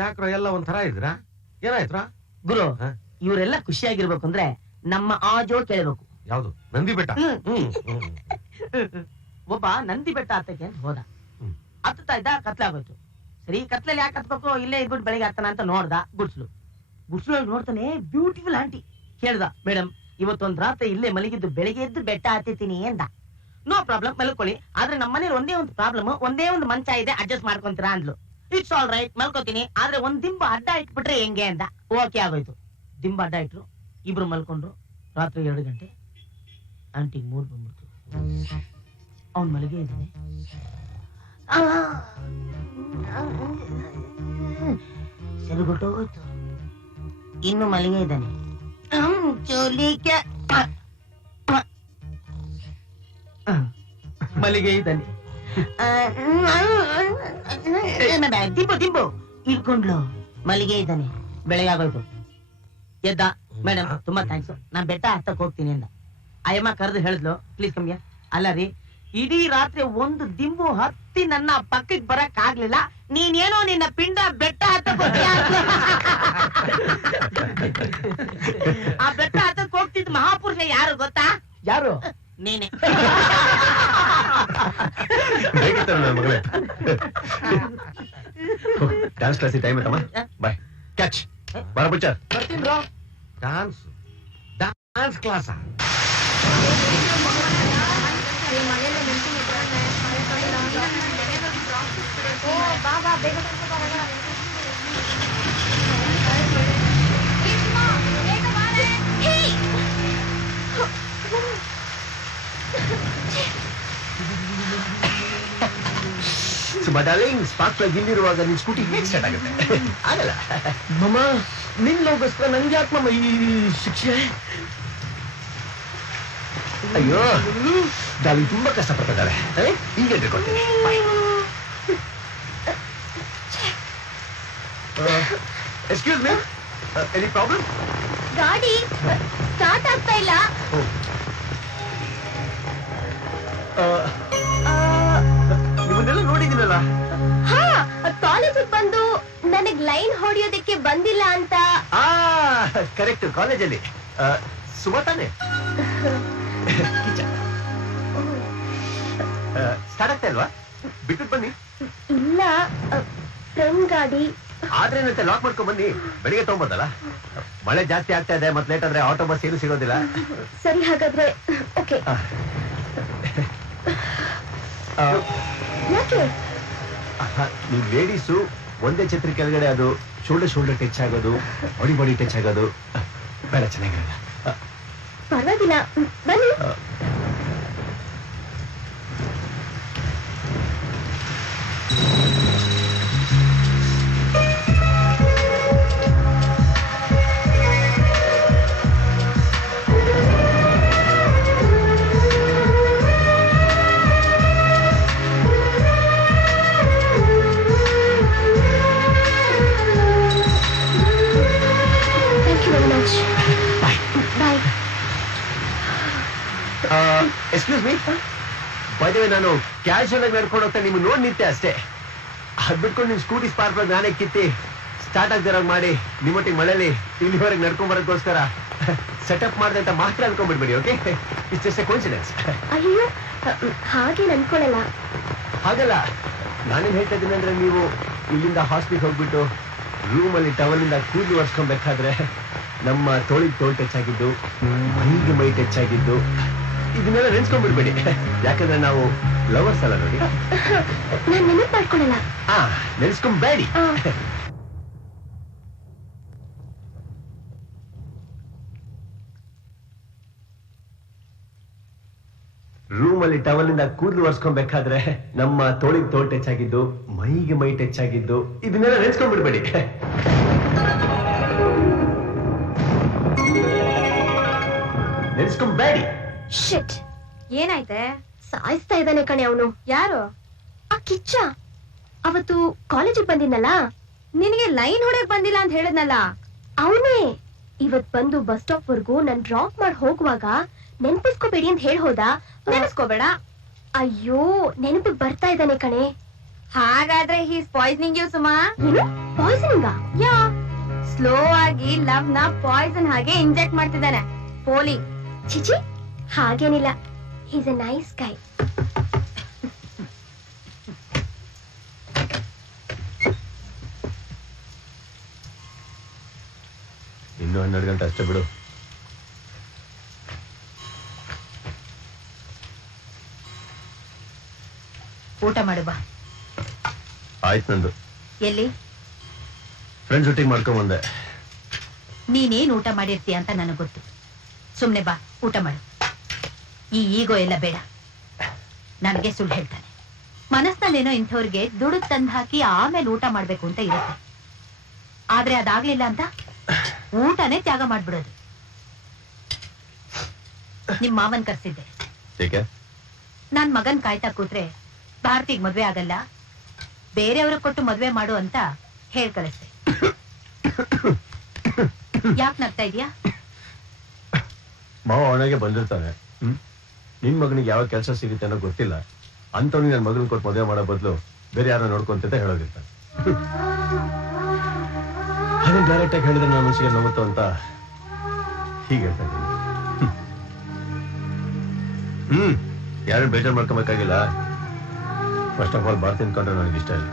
ಯಾಕ್ರ ಎಲ್ಲ ಒಂಥರ ಇದ್ರಾ? ಏನಾಯ್ತ್ರ ಗುರು? ಇವರೆಲ್ಲ ಖುಷಿಯಾಗಿರ್ಬೇಕು ಅಂದ್ರೆ ನಮ್ಮ ಆಜೋ ಕೇಳಬೇಕು. ಯಾವ್ದು? ನಂದಿ ಬೆಟ್ಟ. ಒಬ್ಬ ನಂದಿ ಬೆಟ್ಟ ಹತ್ತಕ್ಕೆ ಅಂತ ಹೋದ. ಹತ್ತುತ್ತಾ ಇದ್ದ, ಕತ್ಲಾಗೋಯ್ತು. ಸರಿ, ಕತ್ಲಲ್ಲಿ ಯಾಕೆ ಹತ್ಬೇಕು, ಇಲ್ಲೇ ಇದ್ಬಿಟ್ಟು ಬೆಳಿಗ್ಗೆ ಹತ್ತಾನ ಅಂತ ನೋಡ್ದ. ಗುಡ್ಸ್ಲು ನೋಡ್ತಾನೆ ಬ್ಯೂಟಿಫುಲ್ ಆಂಟಿ. ಕೇಳ್ದ, ಮೇಡಮ್ ಇವತ್ತೊಂದ್ ರಾತ್ರಿ ಇಲ್ಲೇ ಮಲಗಿದ್ದು ಬೆಳಿಗ್ಗೆ ಎದ್ದು ಬೆಟ್ಟ ಹತ್ತಿತೀನಿ ಎಂದ. ನೋ ಪ್ರಾಬ್ಲಮ್, ಮಲ್ಕೊಳ್ಳಿ. ಆದ್ರೆ ನಮ್ಮ ಮನೇಲಿ ಒಂದೇ ಒಂದು ಪ್ರಾಬ್ಲಮ್, ಒಂದೇ ಒಂದು ಮಂಚ ಇದೆ, ಅಡ್ಜಸ್ಟ್ ಮಾಡ್ಕೊಂತೀರಾ ಅಂದ್ಲು. ಇಟ್ಸ್ ಆಲ್ ರೈಟ್, ಮಲ್ಕೋತೀನಿ. ಆದ್ರೆ ಒಂದ್ ದಿಂಬ ಅಡ್ಡ ಇಟ್ಬಿಟ್ರೆ ಹೆಂಗೆ ಅಂತ. ಓಕೆ ಆಗೋಯ್ತು. ದಿಂಬ ಅಡ್ಡ ಇಟ್ರು, ಇಬ್ರು ಮಲ್ಕೊಂಡ್ರು. ರಾತ್ರಿ 2 ಗಂಟೆ. ಆಂಟಿಗೆ ಮೂಡ್ ಬಂದ್ಬಿಡ್ತು. ಅವನ್ ಮಲಗೆ ಇದ್ದಾನೆ. ಸರಿಗೊಟ್ಟೋಯ್ತು. ಇನ್ನು ಮಲಗೆ ಇದ್ದಾನೆ. ಮಲಿಗೆ ಇದ್ದಾನೆ. ದಿಂಬು ಇಟ್ಕೊಂಡ್ಲು. ಮಲಿಗೆ ಇದ್ದಾನೆ. ಬೆಳಗ್ಗೆ ಆಗೋಯ್ತು. ಎದ್ದ, ಮೇಡಮ್ ತುಂಬಾ ಥ್ಯಾಂಕ್ಸ್, ನಾನ್ ಬೆಟ್ಟ ಹತ್ತಕ್ ಹೋಗ್ತೀನಿ ಅಂದ. ಅಯ್ಯಮ್ಮ ಕರೆದು ಹೇಳಿದ್ಲು, ಪ್ಲೀಸ್ ಕಮ್ಮಿಯ. ಅಲ್ಲ ರೀ, ಇಡೀ ರಾತ್ರಿ ಒಂದು ದಿಂಬು ಹತ್ತಿ ನನ್ನ ಪಕ್ಕಕ್ಕೆ ಬರಕ್ ಆಗ್ಲಿಲ್ಲ, ನೀನೇನೋ ನಿನ್ನ ಪಿಂಡ ಬೆಟ್ಟ ಹತ್ತಕ್ ಹೋಗ್ತೀಯ. ಆ ಬೆಟ್ಟ ಹತ್ತಕ್ ಹೋಗ್ತಿದ್ ಮಹಾಪುರುಷ ಯಾರು ಗೊತ್ತಾ? ಯಾರು? ನೀನೆ. ಡ್ಯಾನ್ಸ್ ಕ್ಲಾಸಿಗೆ ಟೈಮ್ ಆಯ್ತಮ್ಮ. ಬಾಯ್. ಕ್ಯಾಚ್ ಬರ ಬುಚ್ಚ. ಬರ್ತೀನಿ ಬ್ರೋ. ಡ್ಯಾನ್ಸ್ ಕ್ಲಾಸ? ಸುಮ್ಮ ಡಾರ್ಲಿಂಗ್, ಸ್ಪಾರ್ಕ್ ಪ್ಲಗ್ ಇಲ್ಲಿರುವಾಗ ನಿನ್ ಸ್ಕೂಟಿ ಹೇಗೆ ಸ್ಟಾರ್ಟ್ ಆಗುತ್ತೆ? ಆಗಲ್ಲ ಮಮ್ಮ. ನಿನ್ ಲೋಗೋಸ್ಕರ ನನ್ಗೆ ಯಾಕೆ ಮಮ್ಮ ಈ ಶಿಕ್ಷೆ? ಅಯ್ಯೋ, ಡಾರ್ಲಿಂಗ್ ತುಂಬಾ ಕಷ್ಟಪಟ್ಟಿದ್ದಾರೆ. ಈಗ ಹೇಳ್ಕೊಡ್ತೀನಿ. Excuse me, any problem? ಗಾಡಿ ಸ್ಟಾರ್ಟ್ ಆಗ್ತಾ ಇಲ್ಲ. ನಿಮ್ಮನ್ನೆಲ್ಲ ನೋಡಿದ್ದೀನಲ್ಲ. ಹಾ, ಕಾಲೇಜಿಗೆ ಬಂದು ನನಗ್ ಲೈನ್ ಹೊಡಿಯೋದಕ್ಕೆ ಬಂದಿಲ್ಲ ಅಂತ. ಕರೆಕ್ಟ್, ಕಾಲೇಜಲ್ಲಿ ಸುಮಾ ತಾನೆ? ಸ್ಟಾರ್ಟ್ ಆಗ್ತಾ ಇಲ್ವಾ? ಬಿಟ್ಬಿಟ್ಟು ಬನ್ನಿ. ಇಲ್ಲ, ಫ್ರೆಂಡ್ ಗಾಡಿ. ಆದ್ರೆ ಏನಂತೆ ಲಾಕ್ ಮಾಡ್ಕೊಂಡ್ ಬನ್ನಿ, ಬೆಳಿಗ್ಗೆ ತಗೊಂಬಂದಲ್ಲ. ಮಳೆ ಜಾಸ್ತಿ ಆಗ್ತಾ ಇದೆ, ಮತ್ತೆ ಲೇಟ್ ಆದ್ರೆ ಆಟೋ ಬಸ್ ಏನು ಸಿಗೋದಿಲ್ಲ. ಸರಿ, ಹಾಗಾದ್ರೆ ಓಕೆ. ಯಾಕೆ? ನೀವು ಲೇಡೀಸು ಒಂದೇ ಛತ್ರಿ ಕೆಳಗಡೆ ಅದು ಶೋಲ್ಡರ್ ಟಚ್ ಆಗೋದು, ಬಾಡಿ ಟಚ್ ಆಗೋದು ಬೇಡ, ಚೆನ್ನಾಗಿರಲ್ಲ. ಪರವಾಗಿಲ್ಲ, ಬನ್ನಿ. Excuse me, by the way, ನಾನು ಕ್ಯಾಶುಯಲ್ ಆಗಿ ನಡ್ಕೊಂಡು ಹೋಗ್ತಾ ನಿಮ್ಗೆ ನೋಡಿ ನಿಂತೆ ಅಷ್ಟೇ. ಅದ್ ಬಿಟ್ಕೊಂಡು ನಿಮ್ ಸ್ಕೂಟಿ ಸ್ಪಾರ್ಕ್ ನಾನೇ ಕಿತ್ತಿ ಸ್ಟಾರ್ಟ್ ಆಗ್ದಿರೋ ಮಾಡಿ ನಿಮ್ಮೊಟ್ಟಿಗೆ ಮಳೆಯಲ್ಲಿ ಇಲ್ಲಿವರೆಗೆ ನಡ್ಕೊಂಡ್ ಬರೋದಕ್ಕೋಸ್ಕರ ಸೆಟಪ್ ಮಾಡಿದೆ ಅಂತ ಮಾತ್ರ ಅನ್ಕೊಂಡ್ಬಿಡ್ಬೇಡಿ. Okay, it's just a coincidence. ಅಯ್ಯೋ, ಹಾಗೆ ಅನ್ಕೊಳ್ಳಲ್ಲ. ಹಾಗಲ್ಲ, ನಾನೇನ್ ಹೇಳ್ತಾ ಇದ್ದೀನಿ ಅಂದ್ರೆ, ನೀವು ಇಲ್ಲಿಂದ ಹಾಸ್ಪಿಟಲ್ ಹೋಗ್ಬಿಟ್ಟು ರೂಮಲ್ಲಿ ಟವಲಿಂದ ಕೂದಲು ಒರೆಸ್ಕೊಬೇಕಾದ್ರೆ ನಮ್ಮ ತೋಳಿಗೆ ತೋಳು ಟಚ್ ಆಗಿದ್ದು, ಮೈಗೆ ಮೈ ಟಚ್ ಆಗಿದ್ದು, ಇದನ್ನೆಲ್ಲ ನೆನ್ಸ್ಕೊಂಡ್ಬಿಡ್ಬೇಡಿ. ಯಾಕಂದ್ರೆ ನಾವು ಲವರ್ಸ್ ಅಲ್ಲ ನೋಡಿ. ನಾನು ನೆನಪು ಮಾಡ್ಕೊಳ್ಳಲ್ಲ. ನೆನ್ಸ್ಕೊಂಬೇಡಿ. ರೂಮಲ್ಲಿ ಟವಲಿಂದ ಕೂದಲು ಒರೆಸ್ಕೊಬೇಕಾದ್ರೆ ನಮ್ಮ ತೋಳಿಗೆ ತೋಳು ಟಚ್ ಆಗಿದ್ದು, ಮೈಗೆ ಮೈ ಟಚ್ ಆಗಿದ್ದು, ಇದನ್ನೆಲ್ಲ ನೆನ್ಸ್ಕೊಂಡ್ಬಿಡ್ಬೇಡಿ. ನೆನ್ಸ್ಕೊಂಬೇಡಿ. ಶಿಟ್, ಏನಾಯ್ತೆ? ಸಾಯಿಸ್ತಾ ಇದ್ದಾನೆ ಕಣೆ ಅವನು. ಯಾರು? ಆ ಕಿಚ್ಚ. ಅವತ್ತು ಕಾಲೇಜಿಗೆ ಬಂದಿದ್ನಲ್ಲ, ನಿನಗೆ ಲೈನ್ ಹೊಡೆಯಕ್ ಬಂದಿಲ್ಲ ಅಂತ ಹೇಳಿದ್ನಲ್ಲ, ಅವನೇ. ಇವತ್ ಬಂದು ಬಸ್ ಸ್ಟಾಪ್ ವರ್ಗೂ ನನ್ ಡ್ರಾಪ್ ಮಾಡಿ ಹೋಗುವಾಗ ನೆನಪಿಸ್ಕೋಬೇಡಿ ಅಂತ ಹೇಳಿ ಹೋದ. ನೆನೆಸ್ಕೋಬೇಡ. ಅಯ್ಯೋ, ನೆನಪಿಗೆ ಬರ್ತಾ ಇದ್ದಾನೆ ಕಣೆ. ಹಾಗಾದ್ರೆ ಹೀಸ್ ಪಾಯ್ಸನಿಂಗ್ ಯು ಸುಮಾ. ಪಾಯ್ಸನಿಂಗ? ಯಾ, ಸ್ಲೋ ಆಗಿ ಲವ್ ನ ಪಾಯ್ಸನ್ ಹಾಗೆ ಇಂಜೆಕ್ಟ್ ಮಾಡ್ತಿದ್ದಾನೆ ಪೋಲಿ. ಚಿಚಿ, ಹಾಗೇನಿಲ್ಲ. Is a nice guy. ಇನ್ನು 12 ಗಂಟೆ ಅಷ್ಟೇ ಬಿಡು. ಊಟ ಮಾಡು ಬಾ. ಆಯ್ತು, ನಂದು ಎಲ್ಲಿ? ಫ್ರೆಂಡ್ಸ್ ಒಟ್ಟಿಗೆ ಮಾಡ್ಕೊಂಡ್ ಬಂದೆ. ನೀನೇನ್ ಊಟ ಮಾಡಿರ್ತೀಯ ಅಂತ ನನಗೆ ಗೊತ್ತು. ಸುಮ್ನೆ ಬಾ, ಊಟ ಮಾಡು. ಈ ಈಗೋ ಎಲ್ಲ ಬೇಡ. ನನಗೆ ಸುಳ್ಳು ಹೇಳ್ತಾನೆ. ಮನಸ್ನಲ್ಲೇನೋ ಇಂಥವ್ರಿಗೆ ದುಡ್ಡು ತಂದು ಹಾಕಿ ಆಮೇಲೆ ಊಟ ಮಾಡ್ಬೇಕು ಅಂತ ಇರುತ್ತೆ. ಆದ್ರೆ ಅದಾಗ್ಲಿಲ್ಲ ಅಂತ ಊಟನೇ ತ್ಯಾಗ ಮಾಡ್ಬಿಡೋದು. ನಿಮ್ ಮಾವನ್ ಕರ್ಸಿದ್ದೆ. ಏಕೆ? ನಾನ್ ಮಗನ್ ಕಾಯ್ತಾ ಕೂತ್ರೆ ಭಾರತಿಗ್ ಮದ್ವೆ ಆಗಲ್ಲ, ಬೇರೆಯವ್ರಿಗೆ ಕೊಟ್ಟು ಮದ್ವೆ ಮಾಡು ಅಂತ ಹೇಳ್ ಕಳಿಸ್ದೆ. ಯಾಕೆ ನಗ್ತಾ ಇದೀಯಾ? ಮಾವ ಅವನಿಗೆ ಬಂದಿರ್ತಾನೆ. ನಿನ್ ಮಗನಿಗೆ ಯಾವ ಕೆಲಸ ಸಿಗುತ್ತೆ ಅನ್ನೋ ಗೊತ್ತಿಲ್ಲ. ಅಂತವನಿಗೆ ನನ್ನ ಮಗನ ಕೊಟ್ಟು ಮದುವೆ ಮಾಡೋ ಬದಲು ಬೇರೆ ಯಾರೋ ನೋಡ್ಕೊಂತ ಹೇಳೋದಿರ್ತಾನೆ. ಅದನ್ನ ಡೈರೆಕ್ಟ್ ಆಗಿ ಹೇಳಿದ್ರೆ ನನ್ನ ಮನಸ್ಸಿಗೆ ನೋವುತ್ತೋ ಅಂತ ಹೀಗೆ ಹೇಳ್ತಾ ಇದ್ದೀನಿ. ಯಾರು ಬೇಜಾರು ಮಾಡ್ಕೊಬೇಕಾಗಿಲ್ಲ. ಫಸ್ಟ್ ಆಫ್ ಆಲ್ ಭಾರತಿ ಅನ್ಕೊಂಡ್ರೆ ನನಗೆ ಇಷ್ಟ ಇಲ್ಲ.